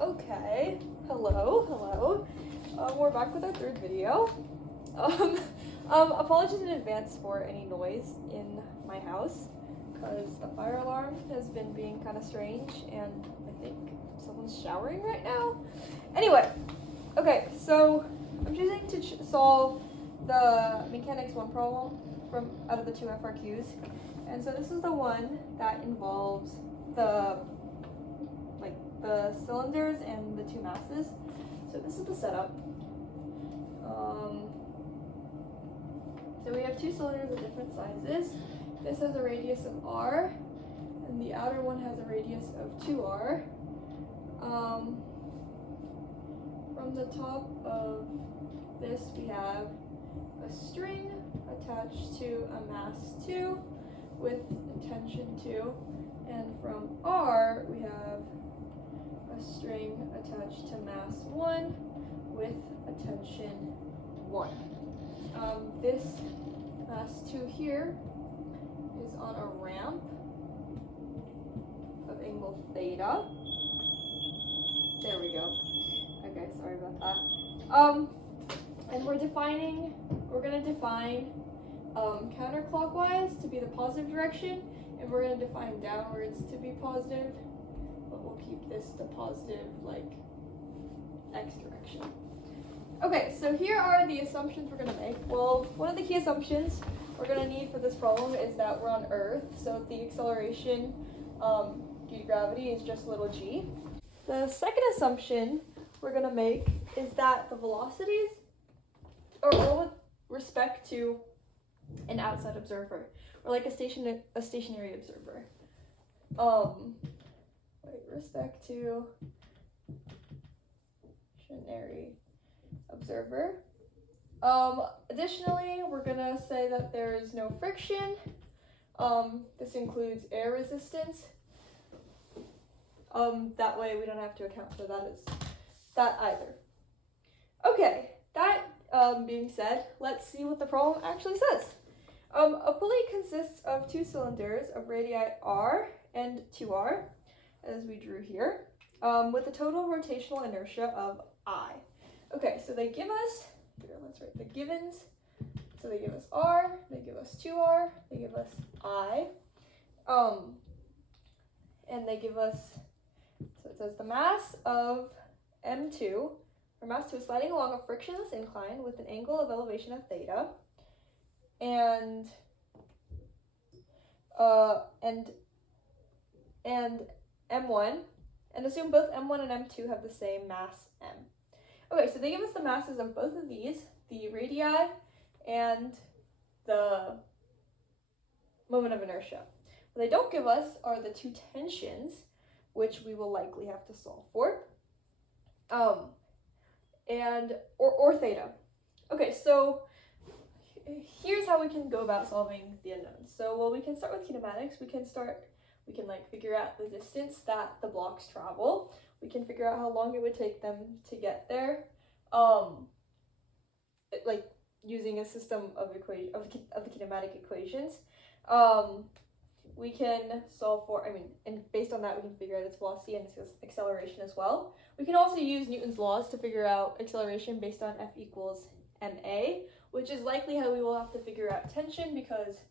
Okay, hello. We're back with our third video. Apologies in advance for any noise in my house, because the fire alarm has been being kind of strange, and I think someone's showering right now. Anyway, okay, so I'm choosing to solve the Mechanics 1 problem from out of the two FRQs, and so this is the one that involves the cylinders and the two masses. So this is the setup. So we have two cylinders of different sizes. This has a radius of r, and the outer one has a radius of 2r. From the top of this we have a string attached to a mass 2 with tension 2, and from r we have a string attached to mass 1 with a tension 1. This mass 2 here is on a ramp of angle theta. There we go. Okay, sorry about that. And we're going to define counterclockwise to be the positive direction, and we're going to define downwards to be positive, but we'll keep this the positive, like, x direction. Okay, so here are the assumptions we're going to make. Well, one of the key assumptions we're going to need for this problem is that we're on Earth, so the acceleration due to gravity is just little g. The second assumption we're going to make is that the velocities are all with respect to an outside observer, or like a stationary observer. Respect to stationary observer. Additionally, we're gonna say that there is no friction. This includes air resistance. That way we don't have to account for that either. Okay, that being said, let's see what the problem actually says. A pulley consists of two cylinders of radii r and 2r, as we drew here, with a total rotational inertia of I. Okay, so they give us, let's write the givens. So they give us r, they give us 2r, they give us I, and they give us, so it says the mass of m2, or mass 2 is sliding along a frictionless incline with an angle of elevation of theta, and m1, and assume both m1 and m2 have the same mass m. Okay, so they give us the masses of both of these, the radii and the moment of inertia. What they don't give us are the two tensions, which we will likely have to solve for, or theta. Okay, so here's how we can go about solving the unknowns. So, well, we can start with kinematics. We can figure out the distance that the blocks travel. We can figure out how long it would take them to get there, using a system of the kinematic equations. We can solve for, and based on that, we can figure out its velocity and its acceleration as well. We can also use Newton's laws to figure out acceleration based on F equals ma, which is likely how we will have to figure out tension, because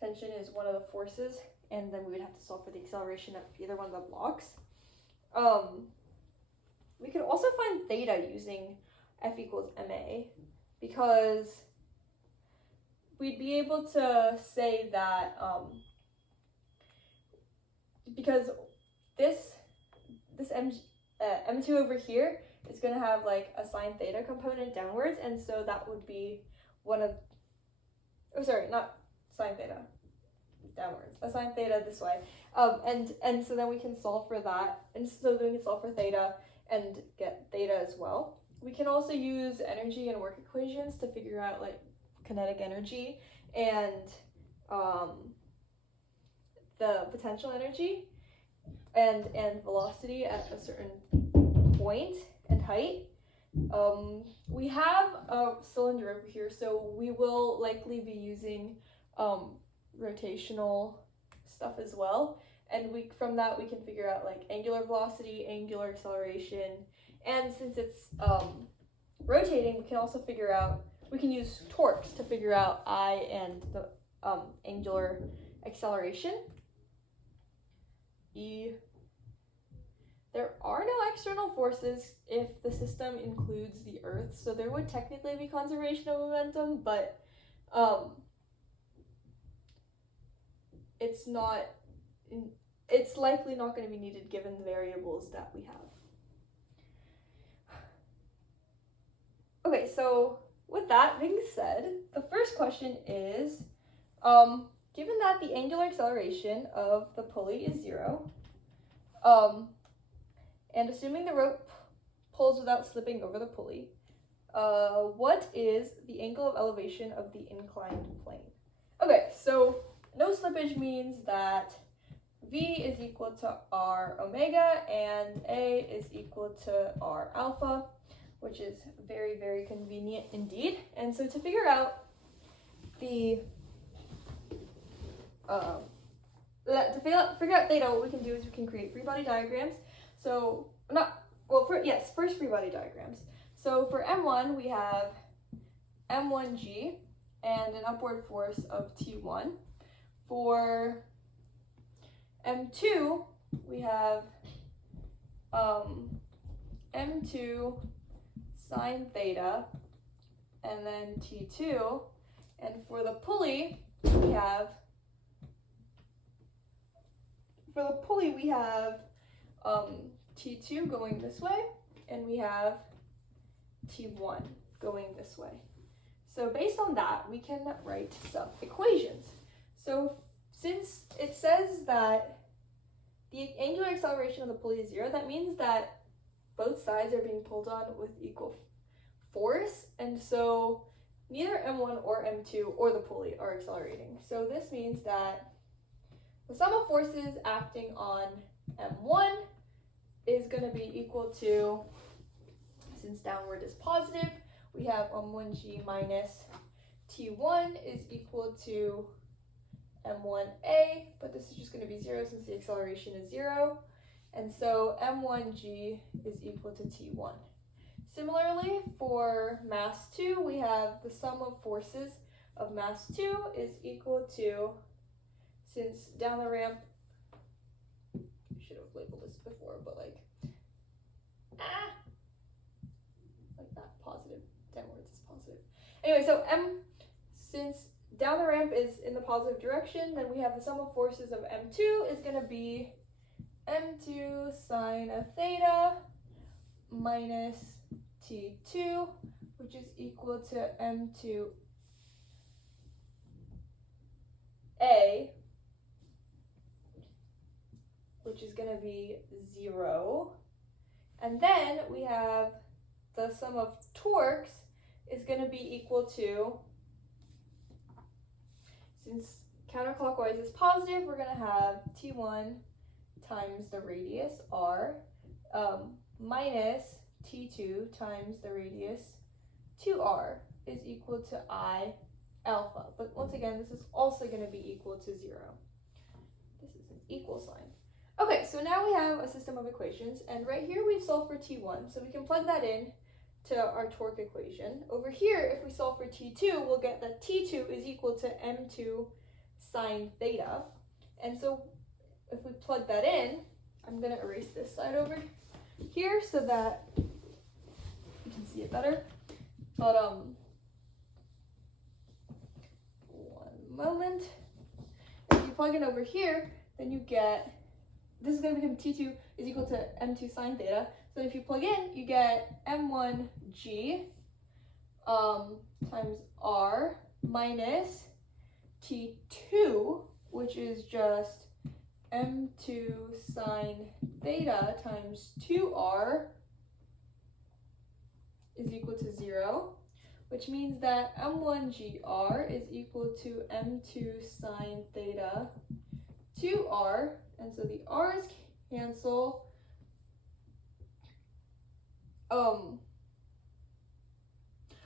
tension is one of the forces, and then we would have to solve for the acceleration of either one of the blocks. We could also find theta using F equals ma, because we'd be able to say that, because this m2 over here is going to have like a sine theta component downwards, and so that would be not sine theta downwards, a sine theta this way, and so then we can solve for that, and so then we can solve for theta and get theta as well. We can also use energy and work equations to figure out like kinetic energy and the potential energy and velocity at a certain point and height. We have a cylinder over here, so we will likely be using rotational stuff as well, and from that we can figure out like angular velocity, angular acceleration, and since it's rotating, we can also figure out, we can use torques to figure out I and the angular acceleration. There are no external forces if the system includes the Earth, so there would technically be conservation of momentum, but it's likely not going to be needed given the variables that we have. Okay, so with that being said, the first question is, given that the angular acceleration of the pulley is 0, and assuming the rope pulls without slipping over the pulley, what is the angle of elevation of the inclined plane? Okay, so no slippage means that V is equal to R omega and A is equal to R alpha, which is very, very convenient indeed. And so to figure out the figure out theta, what we can do is we can create free body diagrams. So first free body diagrams. So for M1 we have M1G and an upward force of T1. For M2 we have M2 sine theta and then T2, and for the pulley we have T2 going this way, and we have T1 going this way. So based on that, we can write some equations. So since it says that the angular acceleration of the pulley is 0, that means that both sides are being pulled on with equal force, and so neither M1 or M2 or the pulley are accelerating. So this means that the sum of forces acting on M1 is going to be equal to, since downward is positive, we have M1G minus T1 is equal to M1A, but this is just going to be 0 since the acceleration is 0. And so M1G is equal to T1. Similarly, for mass 2, we have the sum of forces of mass 2 is equal to, since down the ramp, I should have labeled this before, but like that, positive, downwards is positive. Anyway, so since down the ramp is in the positive direction, then we have the sum of forces of M2 is going to be M2 sine of theta minus T2, which is equal to M2A, which is going to be 0. And then we have the sum of torques is going to be equal to, since counterclockwise is positive, we're going to have T1 times the radius r minus T2 times the radius 2r is equal to I alpha. But once again, this is also going to be equal to 0. This is an equal sign. Okay, so now we have a system of equations, and right here we've solved for T1, so we can plug that in to our torque equation. Over here, if we solve for T2, we'll get that T2 is equal to M2 sine theta. And so if we plug that in, I'm going to erase this side over here so that you can see it better. But one moment. If you plug in over here, then you get, this is going to become T2 is equal to M2 sine theta. So if you plug in, you get M1G times R minus T2, which is just M2 sine theta times 2R is equal to 0, which means that M1GR is equal to M2 sine theta 2R, and so the R's cancel.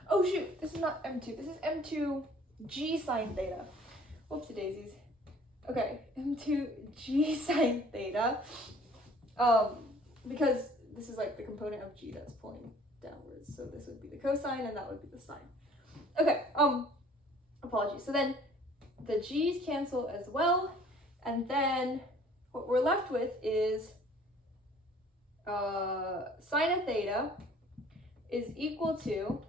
Oh shoot, this is not M2, this is M2G sine theta. Whoopsie daisies. okay, m2g sine theta, because this is like the component of g that's pulling downwards. So this would be the cosine and that would be the sine. Okay, apologies. So then the g's cancel as well. And then what we're left with is sine of theta is equal to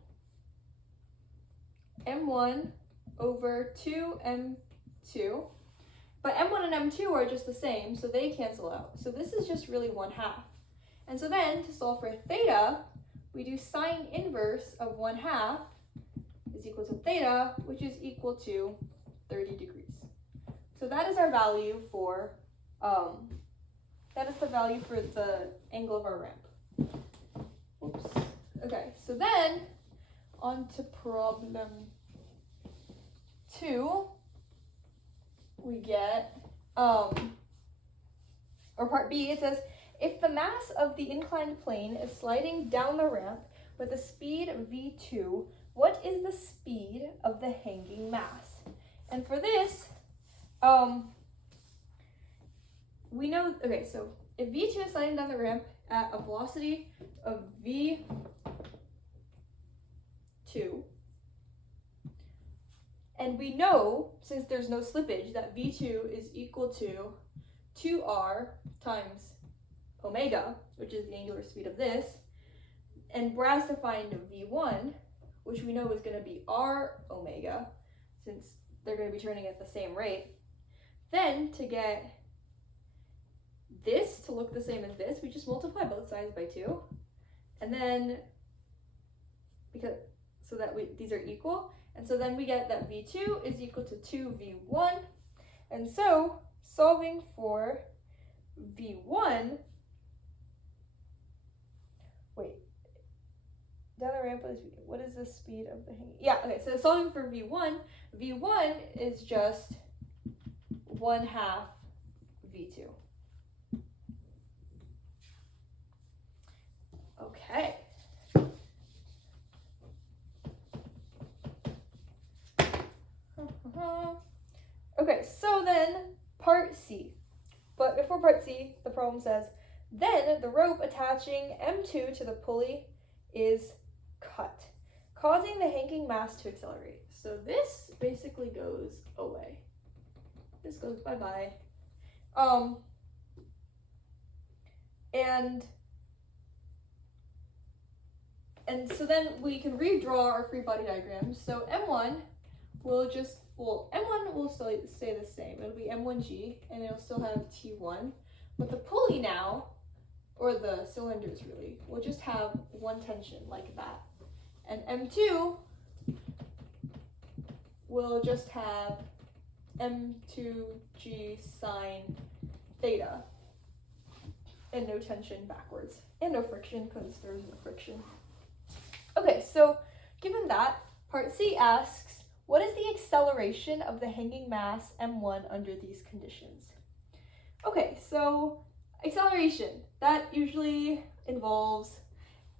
m1 over 2m2. But m1 and m2 are just the same, so they cancel out. So this is just really 1/2. And so then to solve for theta, we do sine inverse of 1/2 is equal to theta, which is equal to 30 degrees. So that is our value for, that is the value for the angle of our ramp. Oops. Okay, so then on to problem 2, we get, or part B, it says, if the mass of the inclined plane is sliding down the ramp with a speed v2, what is the speed of the hanging mass? And for this, we know, okay, so if v2 is sliding down the ramp at a velocity of v2, and we know, since there's no slippage, that v2 is equal to 2r times omega, which is the angular speed of this, and we're asked to find v1, which we know is going to be r omega, since they're going to be turning at the same rate. Then to get this to look the same as this, we just multiply both sides by 2, and then these are equal, and so then we get that v2 is equal to 2v1, and so solving for v1, down the ramp, what is the speed of the hanging? Yeah, okay, so solving for v1 is just 1/2 v2. Okay. Okay, so then part C. But before part C, the problem says, then the rope attaching M2 to the pulley is cut, causing the hanging mass to accelerate. So this basically goes away. This goes bye-bye. And so then we can redraw our free body diagram. So M1 will M1 will stay the same. It'll be M1G, and it'll still have T1. But the pulley now, or the cylinders really, will just have one tension like that. And M2 will just have M2G sine theta. And no tension backwards. And no friction, because there's no friction. Okay, so given that, part C asks, what is the acceleration of the hanging mass M1 under these conditions? Okay, so acceleration, that usually involves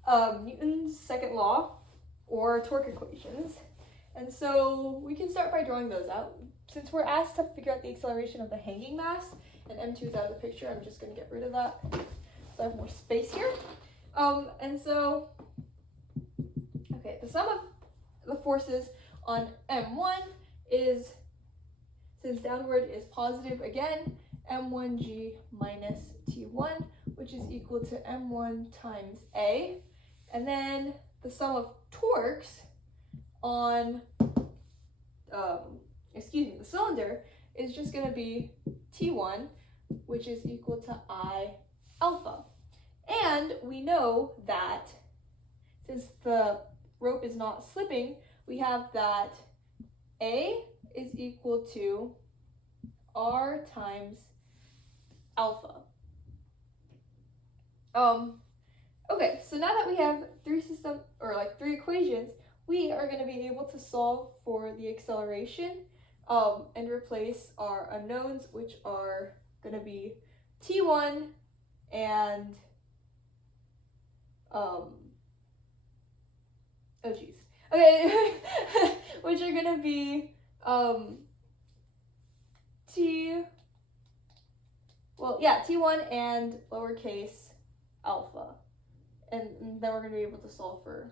Newton's second law or torque equations. And so we can start by drawing those out. Since we're asked to figure out the acceleration of the hanging mass, and M2 is out of the picture, I'm just going to get rid of that so I have more space here. And so, okay, the sum of the forces on M1 is, since downward is positive again, M1G minus T1, which is equal to M1 times A. And then the sum of torques on, the cylinder is just going to be T1, which is equal to I alpha. And we know that since the rope is not slipping, we have that A is equal to R times alpha. Okay, so now that we have three equations, we are going to be able to solve for the acceleration and replace our unknowns, which are going to be T1 and which are going to be T1 and lowercase alpha. And then we're going to be able to solve for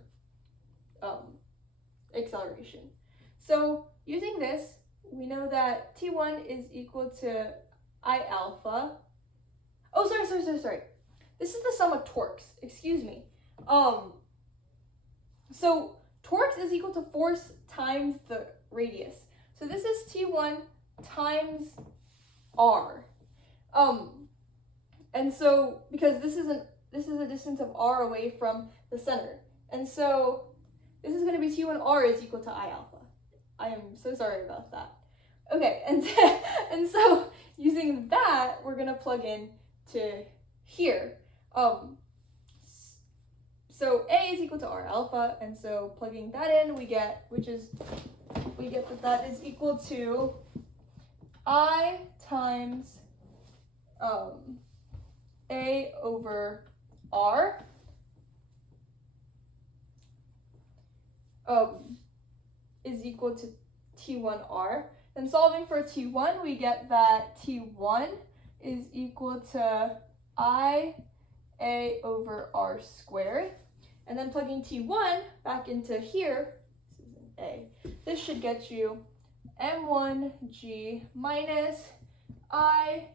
acceleration. So using this, we know that T1 is equal to I alpha. Oh, sorry. This is the sum of torques. Excuse me. So torques is equal to force times the radius. So this is T1 times R. And so because this is a distance of R away from the center. And so this is going to be T1R is equal to I alpha. I am so sorry about that. Okay, and so using that, we're going to plug in to here. So A is equal to R alpha, and so plugging that in, we get that is equal to I times A over R is equal to T1R. And solving for T1, we get that T1 is equal to I A over R squared. And then plugging T1 back into here, this is an A, this should get you M1G minus I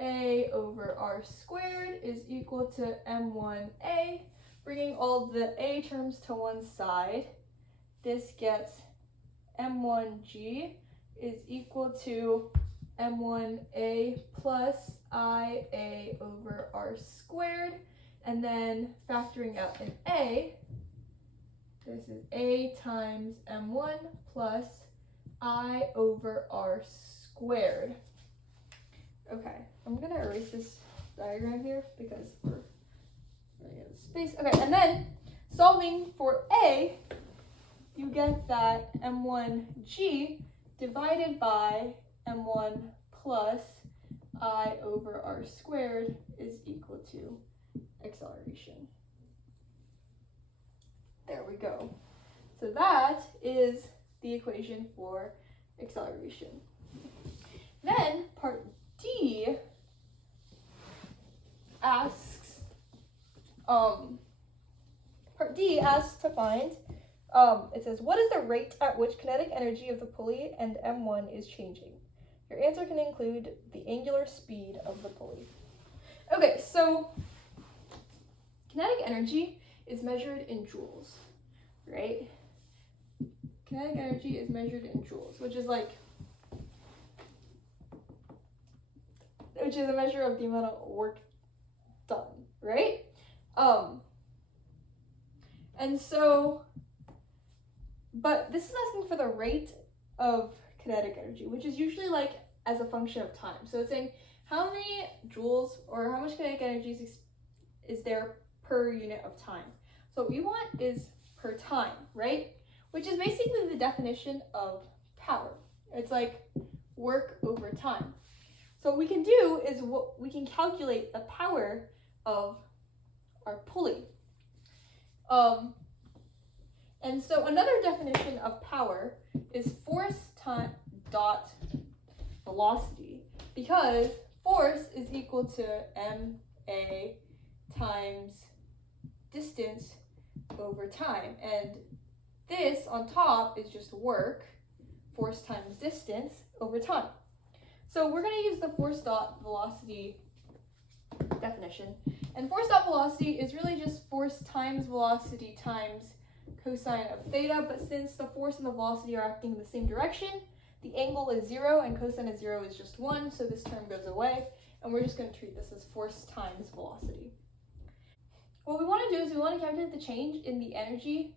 A over R squared is equal to M1A. Bringing all the A terms to one side, this gets M1G is equal to M1A plus IA over R squared. And then factoring out an A, this is A times M1 plus I over R squared. Okay, I'm going to erase this diagram here because we're running out of space. Okay, and then solving for A, you get that M1G divided by M1 plus I over R squared is equal to acceleration. There we go. So that is the equation for acceleration. Then part D asks to find, it says, what is the rate at which kinetic energy of the pulley and M1 is changing? Your answer can include the angular speed of the pulley. Okay, so kinetic energy is measured in joules, right? Kinetic energy is measured in joules, which is a measure of the amount of work done, right? And so, but this is asking for the rate of kinetic energy, which is usually as a function of time. So it's saying how many joules or how much kinetic energy is there per unit of time. So what we want is per time, right? Which is basically the definition of power. It's like work over time. So what we can do is we can calculate the power of our pulley. And so another definition of power is force time dot velocity, because force is equal to ma times distance over time, and this on top is just work, force times distance over time. So we're going to use the force dot velocity definition, and force dot velocity is really just force times velocity times cosine of theta, but since the force and the velocity are acting in the same direction, the angle is 0 and cosine of 0 is just 1, so this term goes away, and we're just going to treat this as force times velocity. What we want to do is we want to calculate the change in the energy,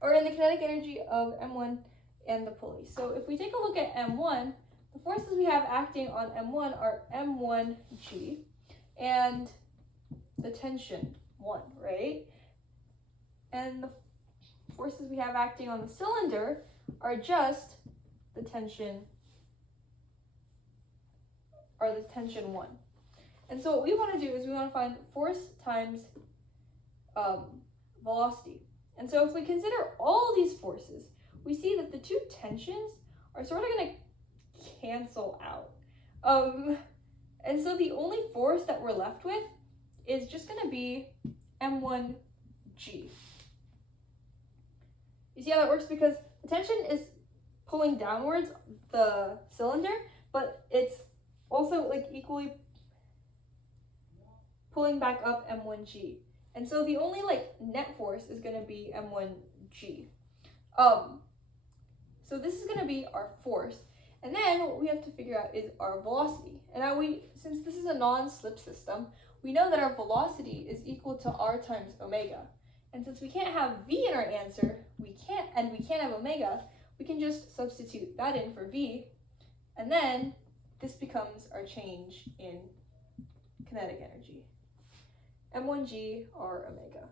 or in the kinetic energy of M1 and the pulley. So if we take a look at M1, the forces we have acting on M1 are M1G and the tension 1, right? And the forces we have acting on the cylinder are just the tension 1. And so what we want to do is we want to find force times velocity. And so if we consider all these forces, we see that the two tensions are sort of going to cancel out. And so the only force that we're left with is just going to be M1G. You see how that works? Because the tension is pulling downwards the cylinder, but it's also like equally pulling back up M1G. And so the only like net force is going to be M1G. So this is going to be our force. And then what we have to figure out is our velocity. And now since this is a non-slip system, we know that our velocity is equal to r times omega. And since we can't have v in our answer, we can't have omega, we can just substitute that in for v, and then this becomes our change in kinetic energy. M1G r omega.